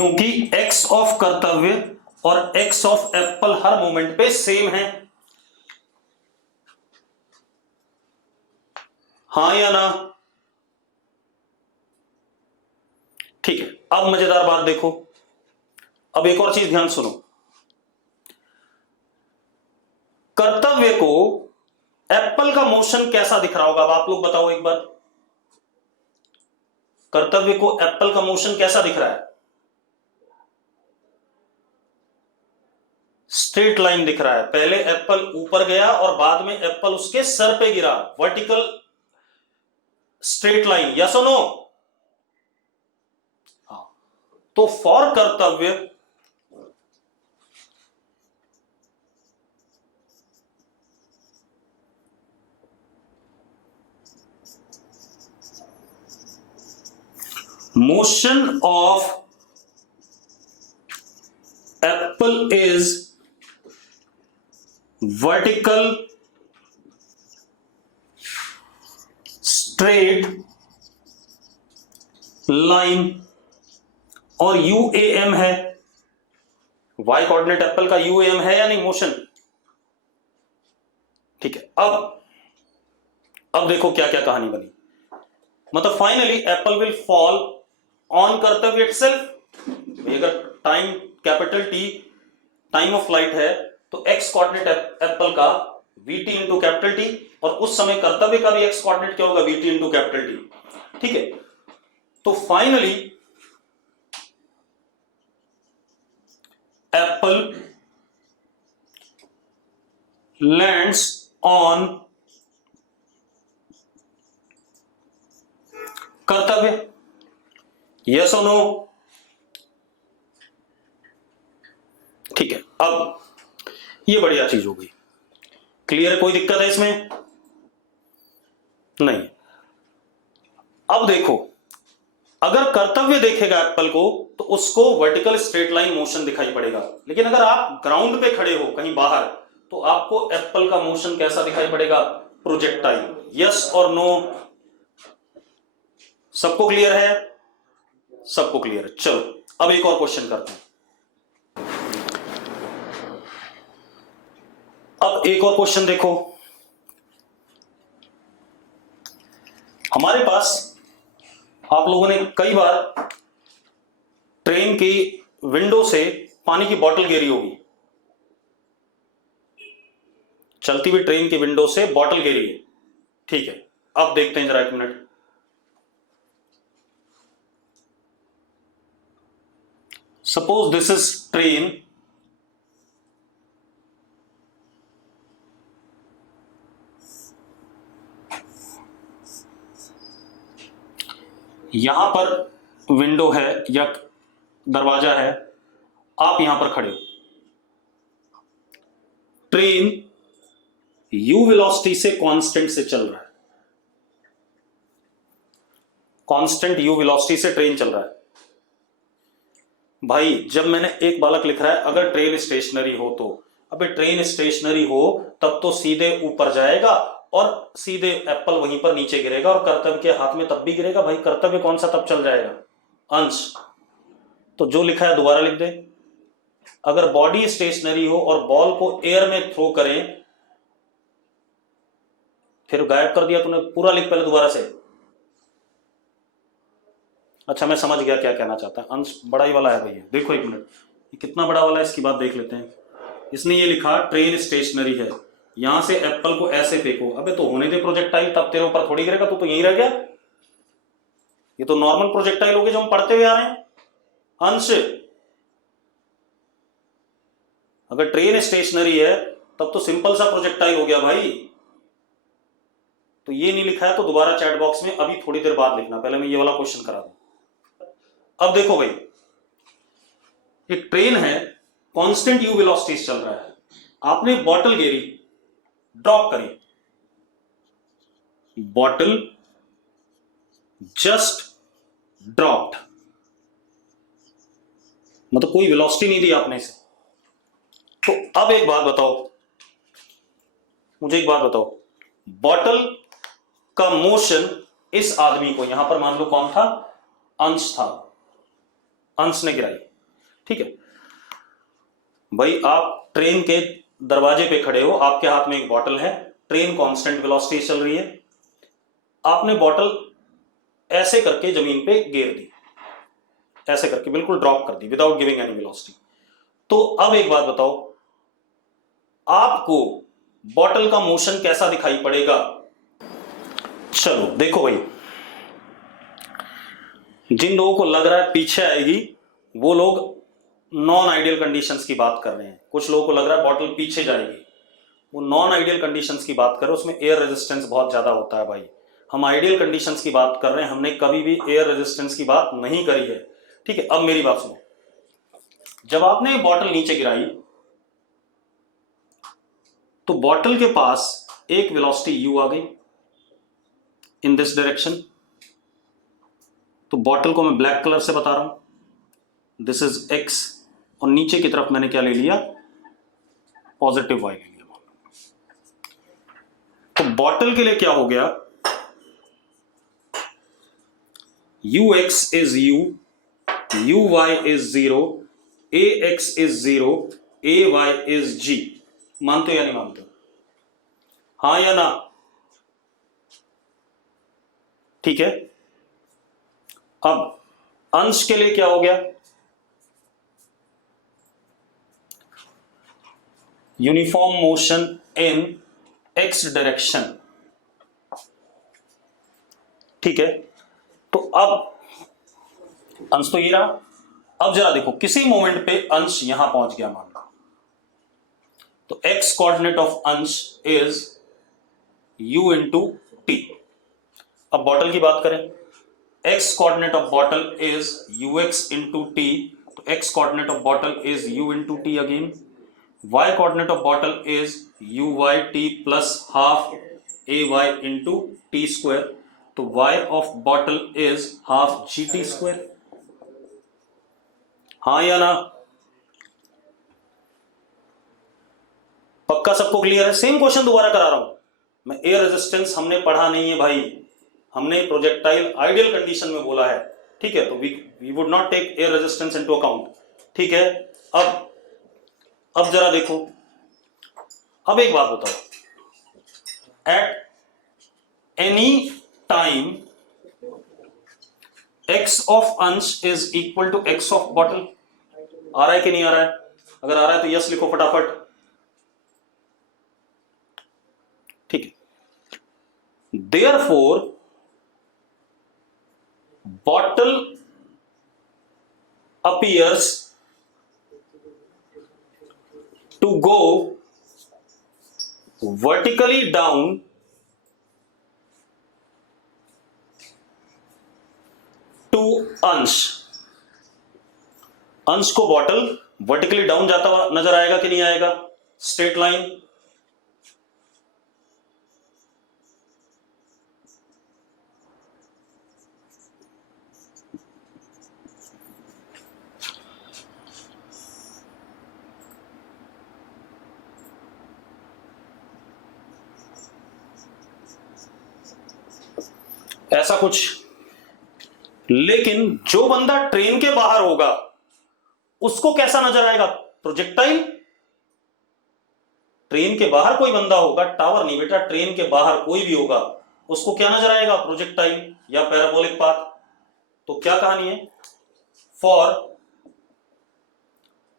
क्योंकि x of कर्तव्य और x of Apple her moment पे सेम है, हां या ना? ठीक है, अब मजेदार बात देखो, अब एक और चीज ध्यान सुनो। कर्तव्य को एप्पल का मोशन कैसा दिख रहा होगा? अब आप लोग बताओ एक बार, कर्तव्य को एप्पल का मोशन कैसा दिख रहा है? स्ट्रेट लाइन दिख रहा है। पहले एप्पल ऊपर गया और बाद में एप्पल उसके सर पे गिरा, वर्टिकल स्ट्रेट लाइन, यस और नो? हाँ, तो फॉर कर्तव्य motion of apple is vertical straight line और UAM है। y कोऑर्डिनेट एप्पल का UAM है या नहीं मोशन? ठीक है, अब देखो क्या क्या कहानी बनी। मतलब finally Apple will fall on कर्तव्य इटसेल्फ। अगर time capital T time of flight है तो x कोऑर्डिनेट एप्पल का vt इंटू कैपिटल T, और उस समय कर्तव्य का भी x कोऑर्डिनेट क्या होगा? vt into capital T। ठीक है, तो फाइनली एप्पल लैंड्स ऑन कर्तव्य, यस और नो? ठीक है, अब ये बढ़िया चीज हो गई, क्लियर? कोई दिक्कत है इसमें? नहीं। अब देखो, अगर कर्तव्य देखेगा एप्पल को तो उसको वर्टिकल स्ट्रेट लाइन मोशन दिखाई पड़ेगा, लेकिन अगर आप ग्राउंड पे खड़े हो कहीं बाहर तो आपको एप्पल का मोशन कैसा दिखाई पड़ेगा? प्रोजेक्टाइल, यस और नो? सबको क्लियर है? सबको क्लियर है। चलो अब एक और क्वेश्चन करते हैं। अब एक और क्वेश्चन देखो, हमारे पास आप लोगों ने कई बार ट्रेन की विंडो से पानी की बोतल गिरी होगी, चलती हुई ट्रेन की विंडो से बोतल गिरी है। ठीक है, अब देखते हैं जरा, एक minute. Suppose this is train, यहां पर विंडो है या दरवाजा है, आप यहां पर खड़े हो, ट्रेन u वेलोसिटी से कांस्टेंट से चल रहा है, कांस्टेंट u वेलोसिटी से ट्रेन चल रहा है। भाई जब मैंने एक बालक लिख रहा है अगर ट्रेन स्टेशनरी हो तो, अबे ट्रेन स्टेशनरी हो तब तो सीधे ऊपर जाएगा और सीधे एप्पल वहीं पर नीचे गिरेगा और कर्तव्य के हाथ में तब भी गिरेगा। भाई कर्तव्य कौन सा तब चल जाएगा? अंश। तो जो लिखा है दोबारा लिख दे। अगर बॉडी स्टेशनरी हो और बॉल को एयर में थ्रो करें, फिर गायब कर दिया तूने, पूरा लिख पहले दोबारा से। अच्छा मैं समझ गया क्या कहना चाहता है, अंश बड़ा ही वाला है भैया। देखो एक मिनट, ये कितना बड़ा वाला है इसकी बात देख लेते हैं। इसने ये लिखा ट्रेन स्टेशनरी है, यहां से एप्पल को ऐसे फेंको, अबे तो होने दे प्रोजेक्टाइल, तब तेरे ऊपर थोड़ी गिरेगा, तो यहीं रह गया। ये तो नॉर्मल प्रोजेक्टाइल हो गए जो हम पढ़ते हुए आ रहे हैं। अंश, अगर ट्रेन स्टेशनरी है तब तो सिंपल सा प्रोजेक्टाइल हो गया भाई। तो ये नहीं लिखा है तो दोबारा चैट बॉक्स में अभी थोड़ी देर बाद लिखना, पहले मैं ये वाला क्वेश्चन करा दूं। अब देखो भाई, एक ट्रेन है, कांस्टेंट u वेलोसिटी से चल रहा है, आपने बॉटल गिरी, ड्रॉप करी, बॉटल जस्ट ड्रॉप्ड, मतलब कोई वेलोसिटी नहीं दी आपने इसे। तो अब एक बात बताओ, मुझे एक बात बताओ, बॉटल का मोशन इस आदमी को, यहां पर मान लो कौन था? अंश था, अंश ने गिराई, ठीक है भाई, आप ट्रेन के दरवाजे पे खड़े हो, आपके हाथ में एक बॉटल है, ट्रेन कांस्टेंट वेलोसिटी चल रही है, आपने बॉटल ऐसे करके जमीन पे गिर दी, ऐसे करके बिल्कुल ड्रॉप कर दी विदाउट गिविंग एनी वेलोसिटी। तो अब एक बात बताओ, आपको बॉटल का मोशन कैसा दिखाई पड़ेगा? चलो देखो भाई, जिन लोगों को लग रहा है पीछे आएगी वो लोग नॉन आइडियल कंडीशंस की बात कर रहे हैं, कुछ लोगों को लग रहा है बॉटल पीछे जाएगी, वो नॉन आइडियल कंडीशंस की बात कर रहे हैं, उसमें एयर रेजिस्टेंस बहुत ज्यादा होता है भाई। हम आइडियल कंडीशंस की बात कर रहे हैं, हमने कभी भी एयर रेजिस्टेंस की बात नहीं करी है, ठीक है। अब मेरी बात सुनो, जब आपने बॉटल नीचे गिराई तो बॉटल के पास एक वेलोसिटी u आ गई इन दिस डायरेक्शन, तो बॉटल को मैं ब्लैक कलर से बता रहा हूं, दिस इज x, और नीचे की तरफ मैंने क्या ले लिया, पॉजिटिव y ले लिया। तो बॉटल के लिए क्या हो गया, ux is u, uy is 0, ax is 0, ay is g। मानते हो या नहीं मानते हो? हाँ या ना? ठीक है। अब अंश के लिए क्या हो गया, uniform motion in x direction, ठीक है। तो अब अंश तो ये रहा, अब जरा देखो किसी मोमेंट पे अंश यहां पहुंच गया मान लो, तो x कोऑर्डिनेट ऑफ अंश इज u इंटू टी। अब बॉटल की बात करें, x coordinate of bottle is ux into T, तो x coordinate of bottle is u into T again, y coordinate of bottle is uy t plus half ay into T square, तो y of bottle is half gt square. हाँ या ना? पक्का सबको clear है? Same question दोबारा करा रहा हूं मैं, एयर रेजिस्टेंस हमने पढ़ा नहीं है भाई, हमने प्रोजेक्टाइल आइडियल कंडीशन में बोला है, ठीक है। तो we would not take air resistance into account, ठीक है। अब जरा देखो, अब एक बात बताओ, at any time x of अंश is equal to x of bottle, आ रहा है कि नहीं आ रहा है? अगर आ रहा है तो यस लिखो फटाफट, ठीक है। Therefore bottle appears to go vertically down to Ansh, Ansh को बॉटल वर्टिकली डाउन जाता हुआ नजर आएगा कि नहीं आएगा? स्ट्रेट लाइन, ऐसा कुछ। लेकिन जो बंदा ट्रेन के बाहर होगा उसको कैसा नजर आएगा? प्रोजेक्टाइल। ट्रेन के बाहर कोई बंदा होगा, टावर नहीं बेटा, ट्रेन के बाहर कोई भी होगा, उसको क्या नजर आएगा? प्रोजेक्टाइल या पैराबोलिक पाथ। तो क्या कहानी है? For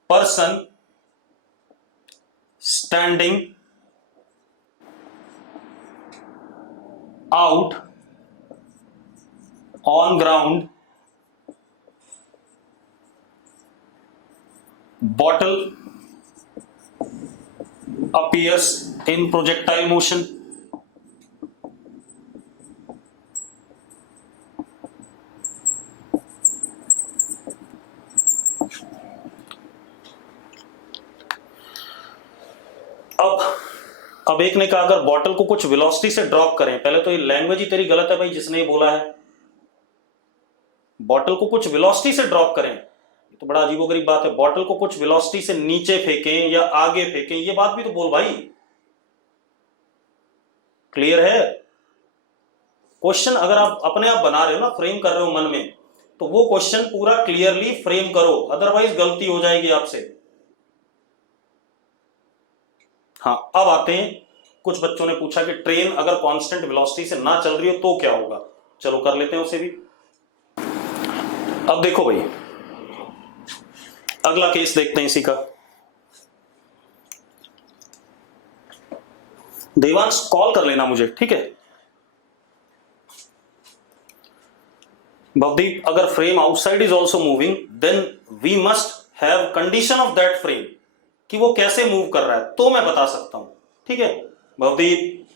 person standing out on ground, bottle appears in projectile motion. अब एक ने कहा अगर बॉटल को कुछ वेलोसिटी से ड्रॉप करें, पहले तो ये लैंग्वेज ही तेरी गलत है भाई जिसने ये बोला है, बॉटल को कुछ वेलोसिटी से ड्रॉप करें, तो बड़ा अजीबोगरीब बात है। बॉटल को कुछ वेलोसिटी से नीचे फेंकें या आगे फेंकें, ये बात भी तो बोल भाई। क्लियर है? क्वेश्चन अगर आप अपने आप बना रहे हो ना, फ्रेम कर रहे हो मन में, तो वो क्वेश्चन पूरा क्लियरली फ्रेम करो, अदरवाइज गलती हो जाएगी आपसे। हाँ, अब आते हैं, कुछ बच्चों ने पूछा कि ट्रेन अगर कांस्टेंट वेलोसिटी से ना चल रही हो तो क्या होगा। चलो कर लेते हैं उसे भी। अब देखो भाई, अगला केस देखते हैं इसी का। देवांश कॉल कर लेना मुझे, ठीक है। भवदीप, अगर frame outside is also moving then we must have condition of that frame, कि वो कैसे मूव कर रहा है तो मैं बता सकता हूं, ठीक है। भवदीप,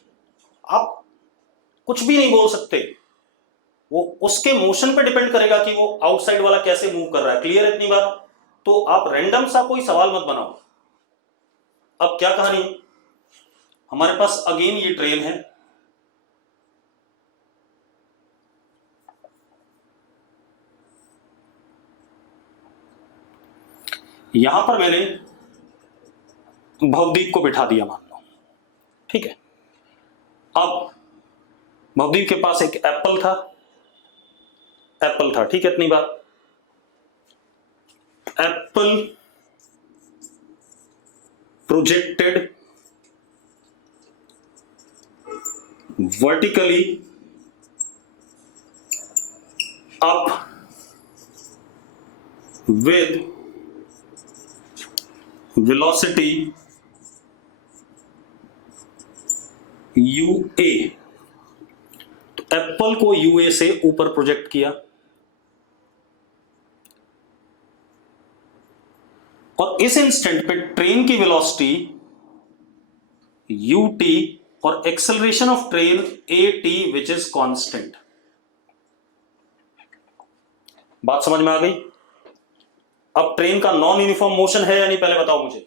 आप कुछ भी नहीं बोल सकते, वो उसके मोशन पे डिपेंड करेगा कि वो आउटसाइड वाला कैसे मूव कर रहा है। क्लियर है इतनी बात? तो आप रैंडम सा कोई सवाल मत बनाओ। अब क्या कहानी, हमारे पास अगेन ये ट्रेन है, यहां पर मैंने भवदीप को बिठा दिया मान लो, ठीक है। अब भवदीप के पास एक एप्पल था, ठीक है इतनी बात। Apple projected vertically up with velocity UA, तो एप्पल को UA से ऊपर प्रोजेक्ट किया और इस इंस्टेंट पे ट्रेन की वेलोसिटी UT और acceleration of train AT which is constant. बात समझ में आ गई? अब ट्रेन का नॉन यूनिफॉर्म मोशन है या नहीं, पहले बताओ मुझे।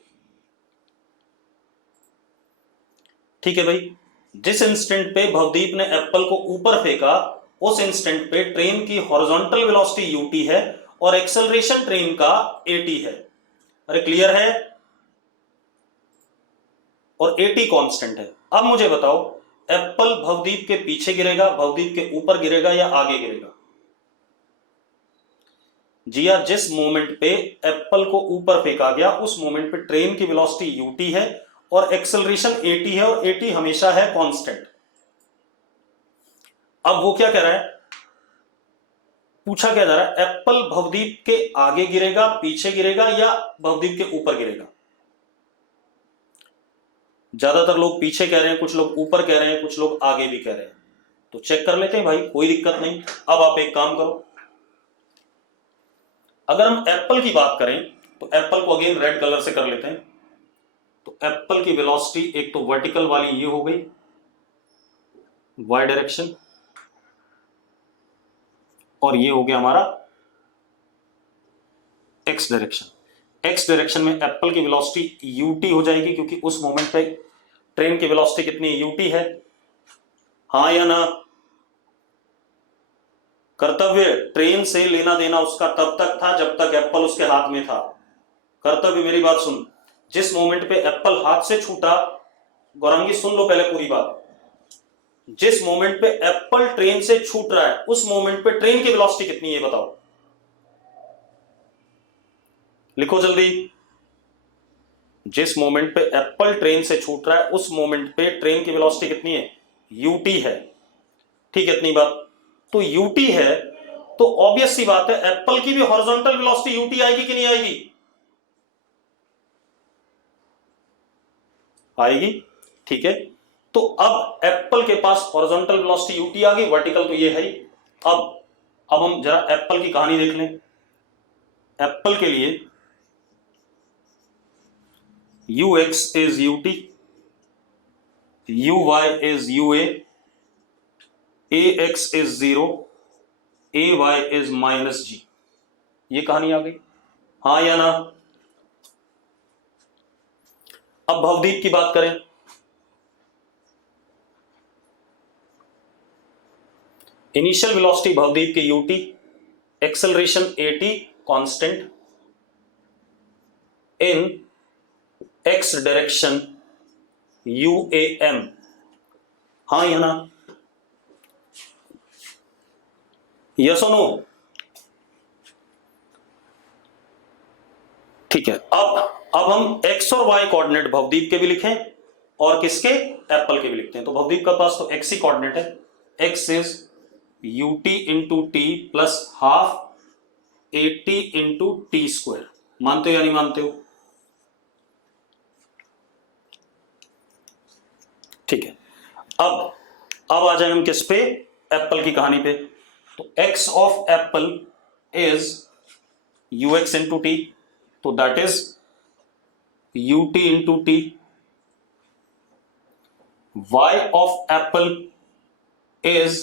ठीक है भाई, जिस इंस्टेंट पे भवदीप ने एप्पल को ऊपर फेंका उस इंस्टेंट पे ट्रेन की हॉरिजॉन्टल वेलोसिटी UT है और एक्सेलरेशन ट्रेन का AT है। अरे क्लियर है? और AT कांस्टेंट है। अब मुझे बताओ, एप्पल भवदीप के पीछे गिरेगा, भवदीप के ऊपर गिरेगा या आगे गिरेगा? जी यार, जिस मोमेंट पे एप्पल को ऊपर फेंका गया उस मोमेंट पे ट्रेन की वेलोसिटी UT है और एक्सेलरेशन AT है और AT हमेशा है कांस्टेंट। अब वो क्या कह रहा है, पूछा क्या जा रहा है, एप्पल भवदीप के आगे गिरेगा, पीछे गिरेगा या भवदीप के ऊपर गिरेगा? ज्यादातर लोग पीछे कह रहे हैं, कुछ लोग ऊपर कह रहे हैं, कुछ लोग आगे भी कह रहे हैं। तो चेक कर लेते हैं भाई, कोई दिक्कत नहीं। अब आप एक काम करो, अगर हम एप्पल की बात करें तो एप्पल को अगेन रेड कलर से कर लेते हैं। तो एप्पल की वेलोसिटी एक तो वर्टिकल वाली ये हो गई y डायरेक्शन, और ये हो गया हमारा x डायरेक्शन। x डायरेक्शन में एप्पल की वेलोसिटी UT हो जाएगी क्योंकि उस मोमेंट पे ट्रेन की वेलोसिटी कितनी UT है। हाँ या ना? कर्तव्य, ट्रेन से लेना देना उसका तब तक था जब तक एप्पल उसके हाथ में था। कर्तव्य, मेरी बात सुन, जिस मोमेंट पे एप्पल हाथ से छूटा, गौरंगी सुन लो पहले पूरी बात, जिस मोमेंट पे एप्पल ट्रेन से छूट रहा है उस मोमेंट पे ट्रेन की वेलोसिटी कितनी है बताओ, लिखो जल्दी। जिस मोमेंट पे एप्पल ट्रेन से छूट रहा है उस मोमेंट पे ट्रेन की वेलोसिटी कितनी है? UT है, ठीक है इतनी बात। तो UT है तो ऑब्वियस सी बात है एप्पल की भी हॉरिजॉन्टल वेलोसिटी UT आएगी कि नहीं आएगी? आएगी, ठीक है। तो अब एप्पल के पास हॉरिजॉन्टल वेलोसिटी UT आ गई, वर्टिकल तो ये है ही। अब हम जरा एप्पल की कहानी देख लें। एप्पल के लिए UX is UT, UY is UA, AX is 0, AY is -G। ये कहानी आ गई, हाँ या ना? अब भवदीप की बात करें, इनिशियल वेलोसिटी भवदीप के UT, acceleration AT constant, in X direction UAM, हाँ या ना? यस और नो? ठीक है, अब हम x और y कोऑर्डिनेट भवदीप के भी लिखें और किसके, एप्पल के भी लिखते हैं। तो भवदीप का पास तो x ही कोऑर्डिनेट है, x is ut into T plus half at into T square. मानते हो या नहीं मानते हो? ठीक है, अब आ जाए हम किस पे, एप्पल की कहानी पे। तो x of apple is ux into T, तो that is ut into T. y of apple is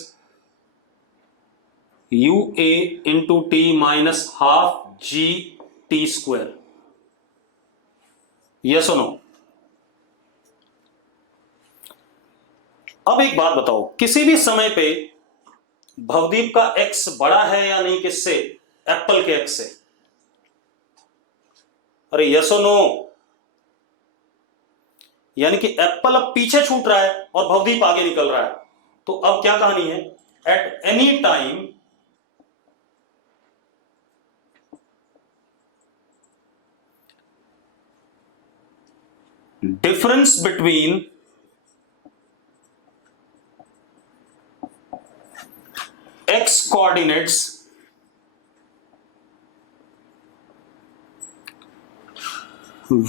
ua into T minus half G T square. Yes और नो? अब एक बात बताओ, किसी भी समय पे भवदीप का x बड़ा है या नहीं किससे, एप्पल के x से? अरे यस और नो? यानी कि एप्पल अब पीछे छूट रहा है और भवदीप आगे निकल रहा है। तो अब क्या कहानी है, eight any time difference between x coordinates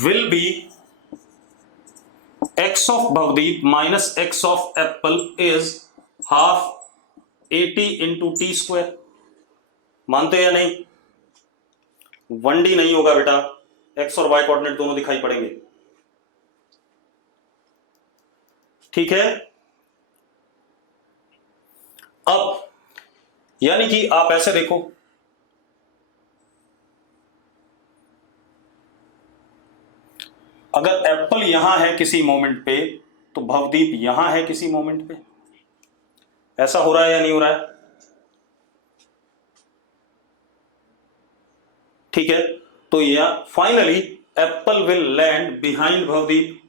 will be x of Bhavdeep minus x of Apple is half at into t square। मानते हैं या नहीं? 1D नहीं होगा बेटा, x और y कोऑर्डिनेट दोनों दिखाई पड़ेंगे। ठीक है, अब यानी कि आप ऐसे देखो, अगर एप्पल यहां है किसी मोमेंट पे तो भवदीप यहां है किसी मोमेंट पे। ऐसा हो रहा है या नहीं हो रहा है? ठीक है, तो यह finally Apple will land behind Bhavdeep.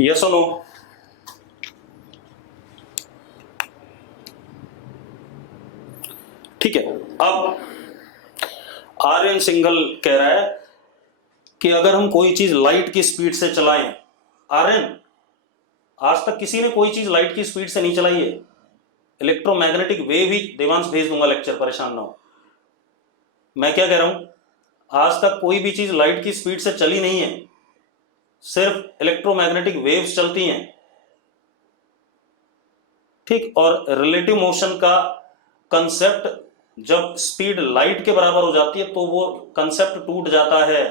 Yes और नो? ठीक है, अब आर्यन सिंगल कह रहा है कि अगर हम कोई चीज लाइट की स्पीड से चलाएं, आर्यन आज तक किसी ने कोई चीज लाइट की स्पीड से नहीं चलाई है। इलेक्ट्रोमैग्नेटिक वेव ही देवांश भेज दूंगा लेक्चर, परेशान ना हो। मैं क्या कह रहा हूं, आज तक कोई भी चीज लाइट की स्पीड से चली नहीं है, सिर्फ इलेक्ट्रोमैग्नेटिक वेव्स चलती हैं। ठीक, और रिलेटिव मोशन का कंसेप्ट जब स्पीड लाइट के बराबर हो जाती है तो वो कंसेप्ट टूट जाता है।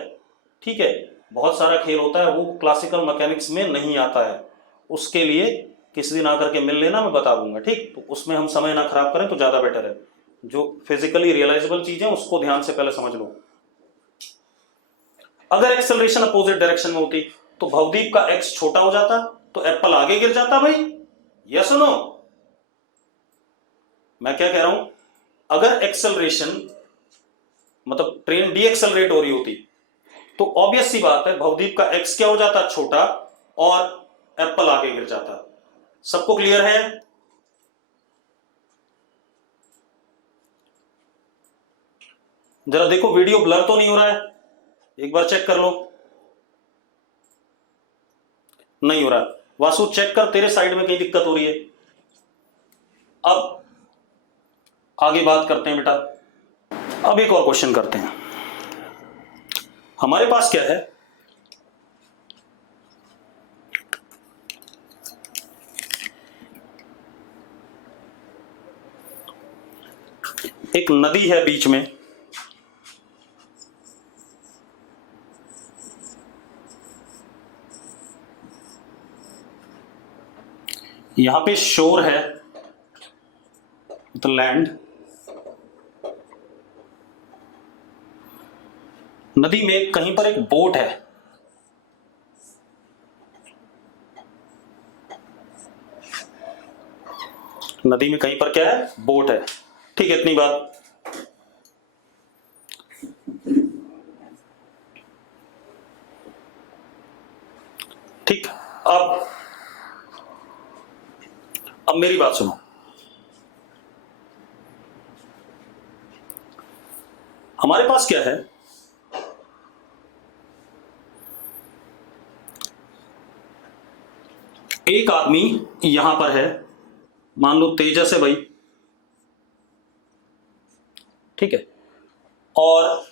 ठीक है, बहुत सारा खेल होता है, वो क्लासिकल मैकेनिक्स में नहीं आता है। उसके लिए किसी दिन आकर के मिल लेना, मैं बता दूंगा। ठीक, तो उसमें हम समय ना खराब करें तो ज्यादा बेटर है। जो फिजिकली रियलाइजेबल चीजें उसको ध्यान से पहले समझ लो। अगर एक्सेलरेशन अपोजिट डायरेक्शन में होती तो भवदीप का एक्स छोटा हो जाता तो एप्पल आगे गिर जाता भाई। यस और नो? मैं क्या कह रहा हूं, अगर एक्सेलरेशन मतलब ट्रेन डी एक्सेलरेट हो रही होती तो ऑब्वियस सी बात है भवदीप का एक्स क्या हो जाता, छोटा, और एप्पल आगे गिर जाता। सबको क्लियर है? जरा देखो वीडियो ब्लर तो नहीं हो रहा है, एक बार चेक कर लो। नहीं हो रहा, वासु चेक कर, तेरे साइड में कहीं दिक्कत हो रही है। अब आगे बात करते हैं बेटा, अब एक और क्वेश्चन करते हैं। हमारे पास क्या है, एक नदी है बीच में, यहां पे शोर है तो लैंड, नदी में कहीं पर एक बोट है, नदी में कहीं पर क्या है, बोट है। ठीक है, इतनी बात। ठीक। अब मेरी बात सुनो, हमारे पास क्या है, एक आदमी यहां पर है, मान लो तेजस है भाई, ठीक है, और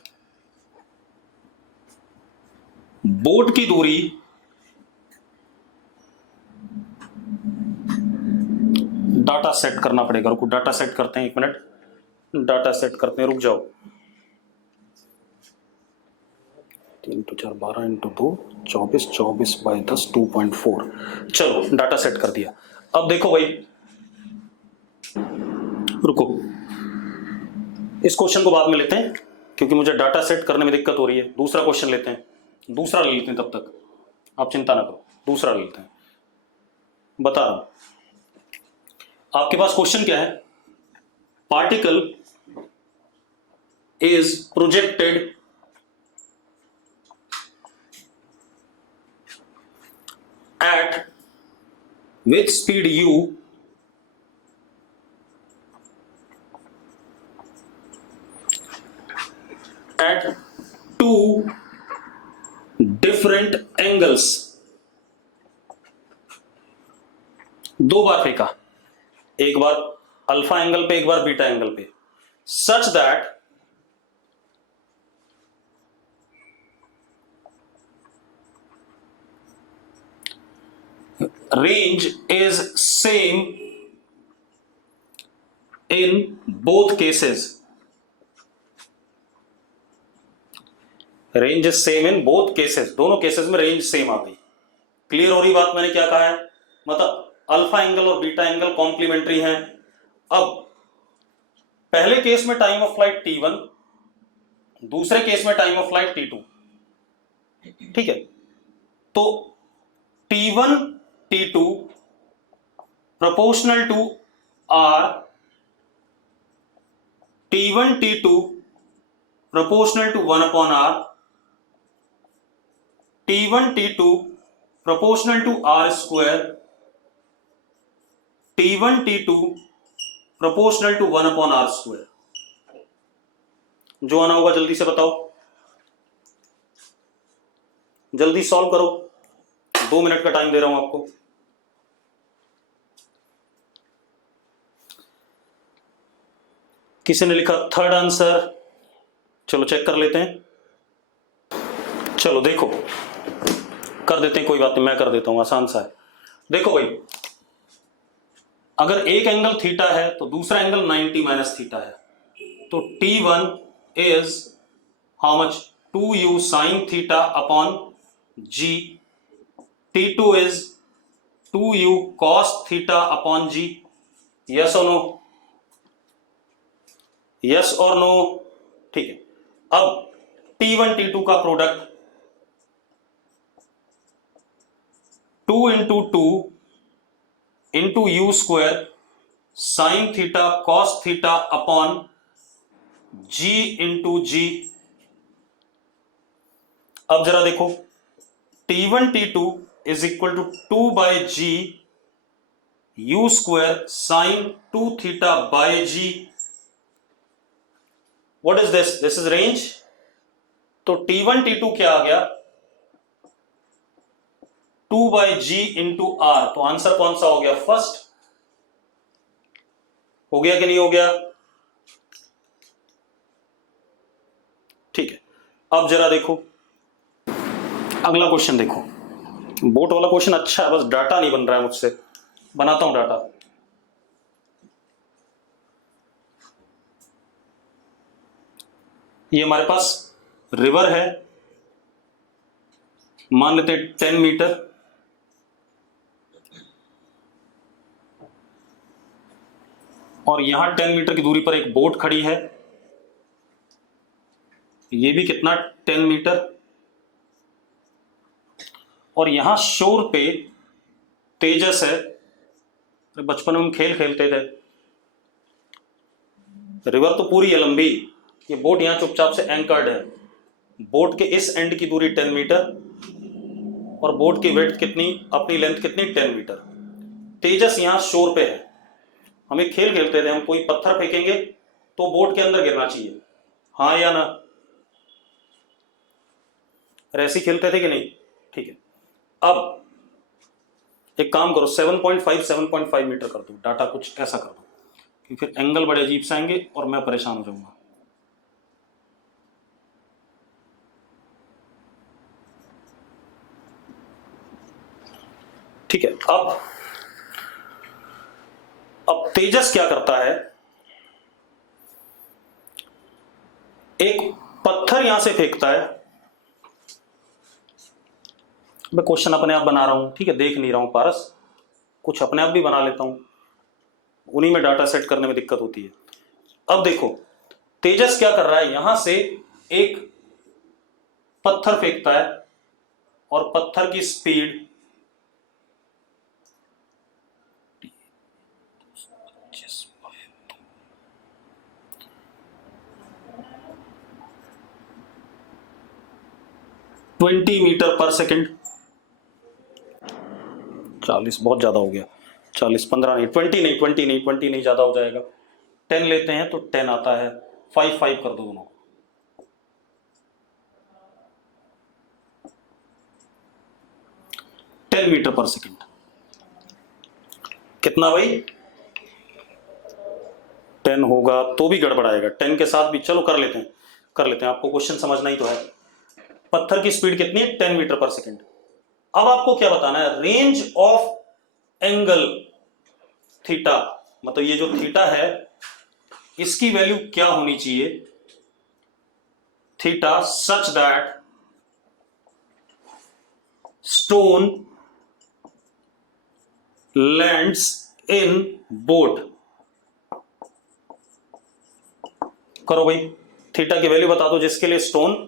बोट की दूरी डाटा सेट करना पड़ेगा, रुको डाटा सेट करते हैं, 1 मिनट डाटा सेट करते हैं, रुक जाओ। 3 × 4 12 × 2 24, 24/10 2.4। चलो डाटा सेट कर दिया। अब देखो भाई, रुको इस क्वेश्चन को बाद में लेते हैं क्योंकि मुझे डाटा सेट करने में दिक्कत हो रही है। दूसरा क्वेश्चन लेते हैं, दूसरा ले लेते हैं, तब तक आप चिंता ना करो, दूसरा ले लेते हैं। बता रहा हूं, आपके पास क्वेश्चन क्या है, particle is projected at with speed u at 2 different angles। दो बार फेंका, एक बार अल्फा एंगल पे, एक बार बीटा एंगल पे, such that range is same in both cases। Range same in both cases, दोनों केसेस में रेंज सेम आ गई। क्लियर हो रही बात, मैंने क्या कहा है, मतलब अल्फा एंगल और बीटा एंगल कॉम्प्लीमेंट्री हैं। अब पहले केस में टाइम ऑफ फ्लाइट t1, दूसरे केस में टाइम ऑफ फ्लाइट t2, ठीक है। तो t1 t2 proportional to r, t1 t2 proportional to 1/r, t1 t2 proportional to r square, t1 t2 proportional to 1/r square। जो आना होगा जल्दी से बताओ, जल्दी सॉल्व करो, 2 मिनट का टाइम दे रहा हूं आपको। किसी ने लिखा थर्ड आंसर, चलो चेक कर लेते हैं। चलो देखो कर देते हैं, कोई बात नहीं, मैं कर देता हूं, आसान सा है। देखो भाई, अगर एक एंगल थीटा है तो दूसरा एंगल 90 - थीटा है, तो t1 is how much, 2u sin theta upon g, t2 is 2u cos theta upon g। Yes और नो, यस और नो, ठीक है। अब t1 t2 का product 2 × 2 × u square sine theta cos theta upon g × g। अब जरा देखो, t1 t2 is equal to 2/g u square sine 2 theta by g। What is this, this is range. तो t1 t2 क्या आ गया, 2/g × r। तो answer कौन सा हो गया, फर्स्ट। हो गया कि नहीं हो गया, ठीक है। अब जरा देखो अगला क्वेश्चन, देखो बोट वाला क्वेश्चन अच्छा है, बस डाटा नहीं बन रहा है मुझसे, बनाता हूं डाटा। ये हमारे पास रिवर है, मान लेते हैं 10 मीटर, और यहां 10 मीटर की दूरी पर एक बोट खड़ी है, ये भी कितना, 10 मीटर, और यहां शोर पे तेजस है। बचपन में हम खेल खेलते थे, रिवर तो पूरी है लंबी, ये बोट यहां चुपचाप से एंकर्ड है। बोट के इस एंड की दूरी 10 मीटर और बोट की विड्थ कितनी, अपनी लेंथ कितनी, 10 मीटर। तेजस यहाँ शोर पे है, हम एक खेल खेलते थे, हम कोई पत्थर फेंकेंगे तो बोट के अंदर गिरना चाहिए, हाँ या ना? ऐसे खेलते थे कि नहीं? ठीक है, अब एक काम करो, 7.5 मीटर कर दो, डाटा कुछ ऐसा कर दो कि फिर एंगल बड़े अजीब से आएंगे और मैं परेशान हो जाऊंगा। ठीक है, अब तेजस क्या करता है, एक पत्थर यहां से फेंकता है, मैं क्वेश्चन अपने आप बना रहा हूं, ठीक है, देख नहीं रहा हूं पारस, कुछ अपने आप भी बना लेता हूं, उन्हीं में डाटा सेट करने में दिक्कत होती है। अब देखो तेजस क्या कर रहा है, यहां से एक पत्थर फेंकता है और पत्थर की स्पीड 20 मीटर पर सेकेंड। 40 बहुत ज्यादा हो गया, 40, 15 नहीं, 20 नहीं, 20 नहीं, 20 नहीं, ज्यादा हो जाएगा। 10 लेते हैं तो 10 आता है, 5 5 कर दो दोनों। 10 मीटर पर सेकेंड कितना भाई? 10 होगा तो भी गड़बड़ाएगा, 10 के साथ भी, चलो कर लेते हैं, आपको क्वेश्चन समझना ही तो है। पत्थर की स्पीड कितनी है? 10 मीटर पर सेकेंड। अब आपको क्या बताना है, रेंज ऑफ एंगल थीटा, मतलब ये जो थीटा है इसकी वैल्यू क्या होनी चाहिए, theta such that stone lands in boat. करो भाई, थीटा की वैल्यू बता दो जिसके लिए स्टोन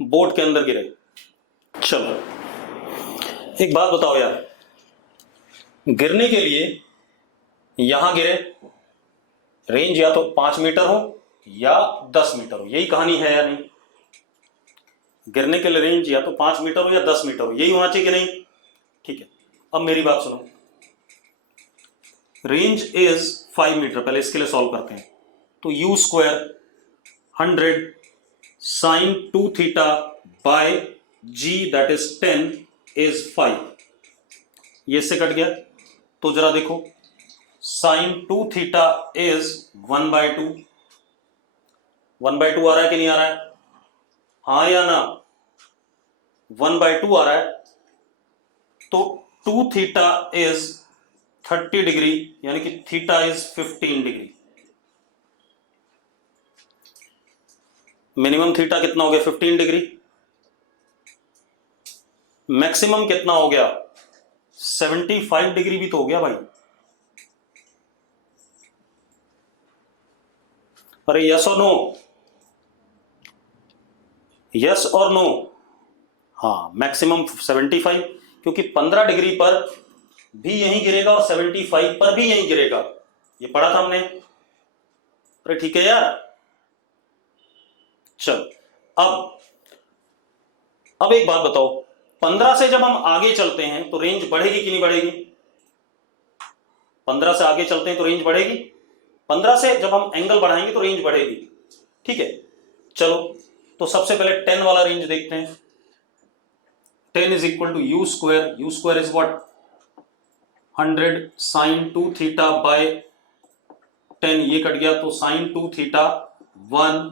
बोट के अंदर गिरे। चलो एक बात बताओ यार, गिरने के लिए यहां गिरे, रेंज या तो 5 मीटर हो या 10 मीटर हो, यही कहानी है या नहीं? गिरने के लिए रेंज या तो 5 मीटर हो या 10 मीटर हो, यही होना चाहिए कि नहीं? ठीक है, अब मेरी बात सुनो, रेंज इज 5 मीटर, पहले इसके लिए सॉल्व करते हैं। तो u square 100 sine 2 theta by g that is 10 is 5, ये से कट गया, तो जरा देखो साइन 2 थीटा इज 1/2, 1/2 आ रहा है कि नहीं आ रहा है, हाँ या ना? 1/2 आ रहा है, तो 2 थीटा इज 30 डिग्री, यानी कि theta is 15 degree. Minimum theta कितना हो गया? 15 डिग्री। मैक्सिमम कितना हो गया? 75 डिग्री भी तो हो गया भाई। अरे यस और नो, यस और नो? हाँ, मैक्सिमम 75, क्योंकि 15 डिग्री पर भी यहीं गिरेगा और 75 पर भी यहीं गिरेगा, ये पढ़ा था हमने। अरे ठीक है यार, चल अब एक बात बताओ, 15 से जब हम आगे चलते हैं तो रेंज बढ़ेगी कि नहीं बढ़ेगी? 15 से आगे चलते हैं तो रेंज बढ़ेगी, 15 से जब हम एंगल बढ़ाएंगे तो रेंज बढ़ेगी, ठीक है। चलो तो सबसे पहले 10 वाला रेंज देखते हैं। 10 is equal to u square is what? 100 sine 2 theta by 10, ये कट गया, तो sine 2 theta 1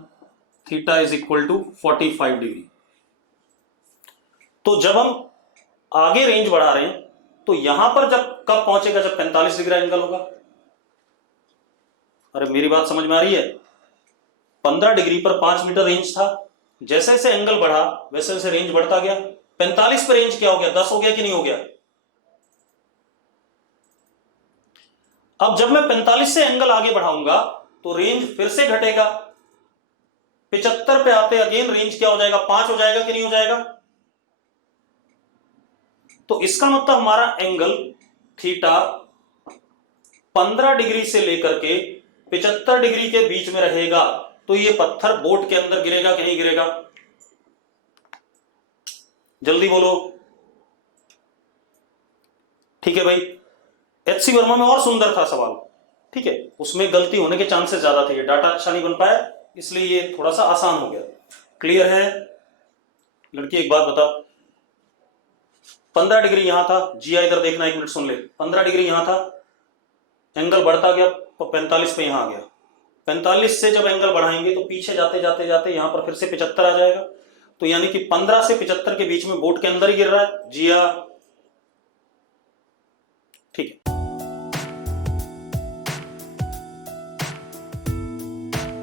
theta is equal to 45 degree. तो जब हम आगे रेंज बढ़ा रहे हैं तो यहां पर जब कब पहुंचेगा? जब 45 डिग्री एंगल होगा। अरे मेरी बात समझ में आ रही है? 15 डिग्री पर 5 मीटर रेंज था, जैसे जैसे एंगल बढ़ा वैसे वैसे रेंज बढ़ता गया। 45 पर रेंज क्या हो गया? 10 हो गया कि नहीं हो गया? अब जब मैं 45 से एंगल आगे बढ़ाऊंगा तो रेंज फिर से घटेगा, 75 पे आते अगेन रेंज क्या हो जाएगा? 5 हो जाएगा कि नहीं हो जाएगा? तो इसका मतलब हमारा एंगल थीटा 15 डिग्री से लेकर के 75 डिग्री के बीच में रहेगा। तो ये पत्थर बोट के अंदर गिरेगा कि नहीं गिरेगा? जल्दी बोलो। है भाई, एचसी वर्मा में और सुंदर था सवाल, ठीक है, उसमें गलती होने के चांसेस ज्यादा थे, डाटा अच्छा नहीं बन पाया, इसलिए ये थोड़ा सा आसान हो गया। क्लियर है लड़की? एक बात बताओ, 15 डिग्री यहां था, जिया इधर देखना, एक मिनट सुन ले, 15 डिग्री यहां था, एंगल बढ़ता गया 45 पे यहां आ गया, 45 से जब एंगल बढ़ाएंगे तो पीछे जाते जाते जाते यहां पर फिर से 75 आ जाएगा, तो यानी कि 15 से 75 के बीच में बोट के अंदर ही गिर रहा है जिया, ठीक है।